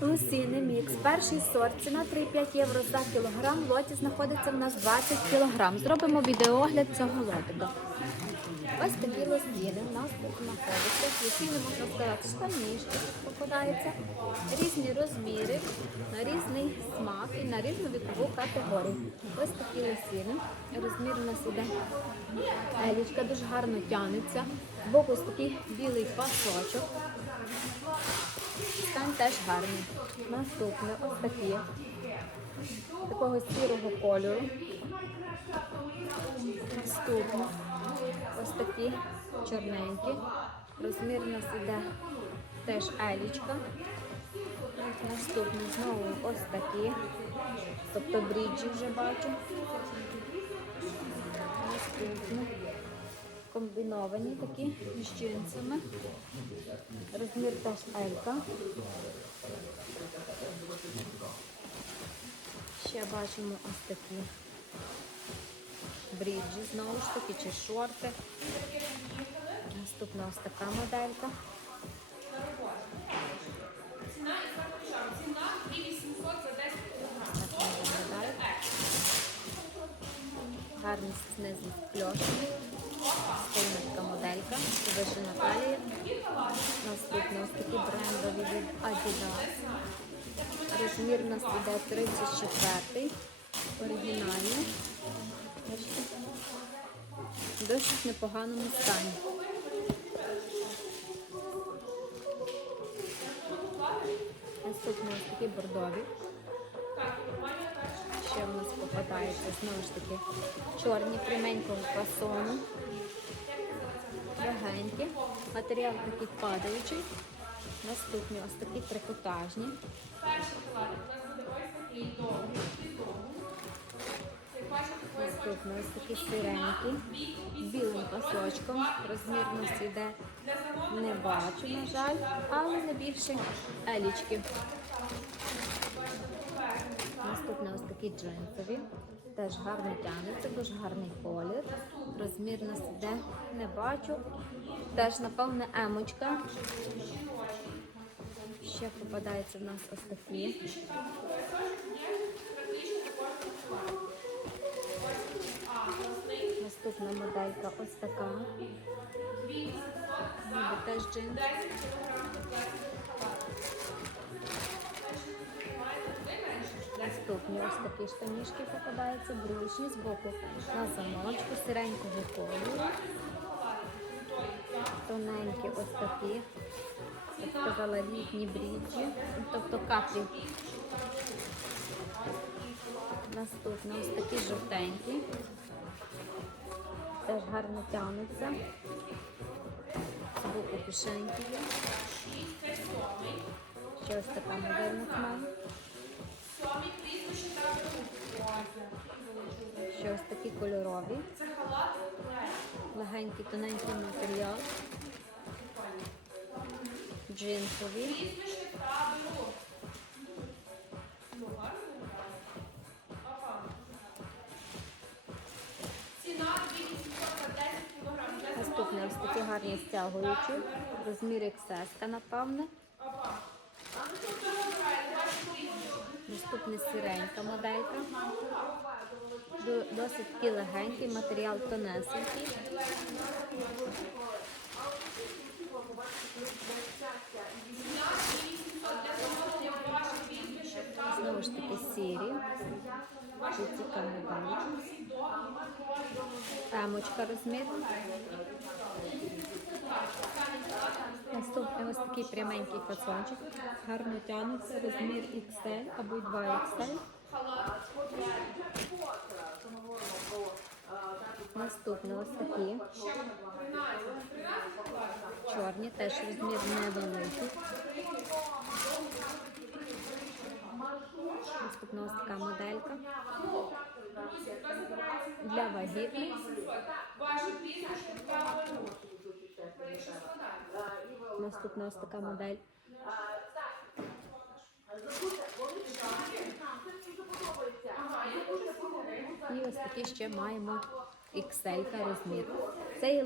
Лосіни мікс. Перший сорт. Ціна 3,5 євро за кілограм. Лоті знаходиться в нас 20 кілограм. Зробимо відеоогляд цього лотика. Ось такі лосіни у нас тут знаходяться. Лосіни, можна сказати, штанішки попадаються. Різні розміри, на різний смак і на різну вікову категорію. Ось такі лосіни. Розмір у нас іде елічка, дуже гарно тягнеться. Збоку ось такий білий пасочок. Стан теж гарний. Наступне ось такі. Такого сірого кольору. Наступне. Ось такі чорненькі. Розмір у нас іде теж елічка. Наступне знову ось такі. Тобто бріджі вже бачу. Наступне. Комбіновані такі з джинсами. Розмір теж Елька. Ще бачимо ось такі бріджі, знову ж таки, чи шорти. Наступна ось така моделька. Гарний знизу кльошний. Стильна така моделька. Вишена талія. Наступна ось такі брендові від Adidas. Розмір у нас іде 34 оригінальний. Досить непоганому стані. Наступні ось такі бордові. Попадається знову ж таки чорні пряменького фасону. Легенькі. Матеріал такий падаючий. Наступні ось такі трикотажні. Наступно ось такі сиренькі, білим пасочком. Розмір у нас іде не бачу, на жаль, але не більше елічки. Наступне ось такі джинсові. Теж гарно тягнеться, дуже гарний колір. Розмір нас іде, не бачу. Теж, напевне, емочка. Ще попадається в нас ось такі. Наступна моделька ось така. Ніби теж джинс. Ось такі штанішки попадаються, брючні з боку на замочку, сиренького кольору. Тоненькі ось такі, як сказала, літні бріджі, тобто каплі. Наступне ось такі жовтенькі. Теж гарно тягнуться. З боку кишеньки є. Ще ось така модель на хмарі. Ще ось такі кольорові. Легенький, тоненький матеріал. Джинсові. Наступне ось такі гарні стягуючі. Розмір XS, напевне. Наступне сіренька моделька. Досить такий легенький, матеріал тонесенький. Знову ж таки сірі. Тут така модель. Розмір. Наступний ось такий пряменький фасончик. Гарно тягнеться, розмір XL або 2XL. Наступний ось такі. Чорні, теж розмір невеликий. Наступна ось така моделька. Для вагітних. Наступна ось така модель. І ось такі ще маємо XL розмір. Це є